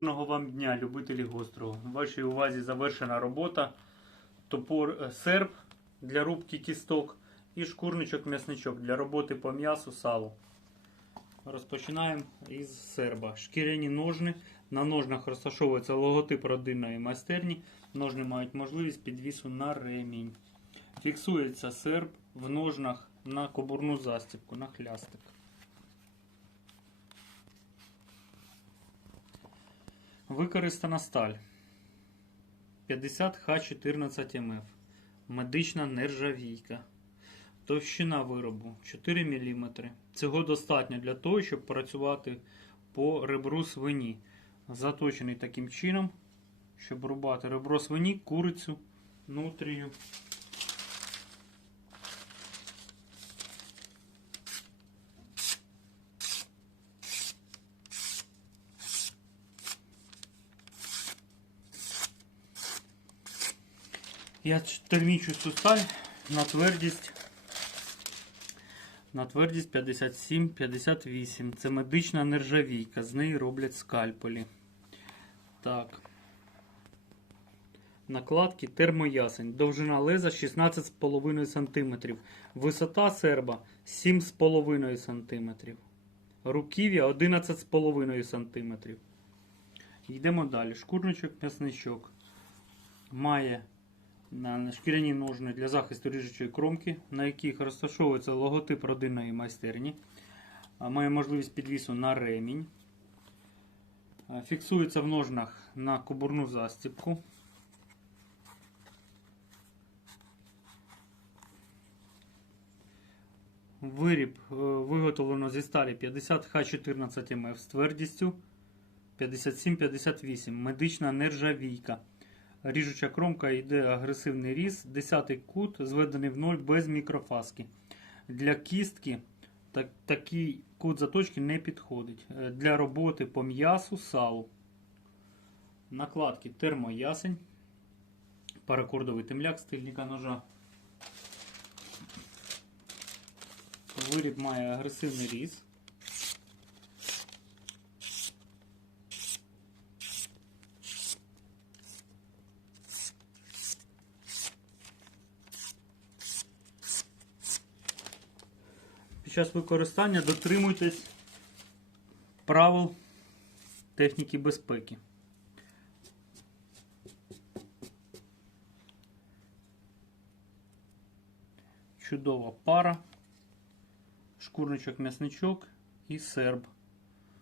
Гарного вам дня, любителі гострого. В вашій увазі завершена робота. Топор е, серп для рубки кісток і шкурничок-м'ясничок для роботи по м'ясу, салу. Розпочинаємо із серба. Шкіряні ножни. На ножнах розташовується логотип родинної майстерні. Ножни мають можливість підвісу на ремінь. Фіксується серп в ножнах на кобурну застібку, на хлястик. Використана сталь 50 Х14 МФ. Медична нержавійка. Товщина виробу 4 мм. Цього достатньо для того, щоб працювати по ребру свині. Заточений таким чином, щоб рубати ребро свині, курицю, нутрію. Я термічу цю сталь на твердість на твердість 57-58. Це медична нержавійка. З неї роблять скальпелі. Так. Накладки термоясень. Довжина леза 16,5 см. Висота серба 7,5 см. Руків'я 11,5 см. Йдемо далі. Шкурничок, м'ясничок. Має шкіряні ножни для захисту ріжучої кромки, на яких розташовується логотип родинної майстерні. Має можливість підвісу на ремінь. Фіксується в ножнах на кобурну застібку. Виріб е, виготовлено зі сталі 50 Х14 МФ з твердістю 57-58. Медична нержавійка. Ріжуча кромка йде агресивний різ, 10 кут зведений в ноль без мікрофаски. Для кістки так, такий кут заточки не підходить. Е, Для роботи по м'ясу, салу. Накладки термоясень. Паракордовий темляк стильника ножа. Виріб має агресивний різ. Час використання дотримуйтесь правил техніки безпеки. Чудова пара, шкурничок-м'ясничок і серб.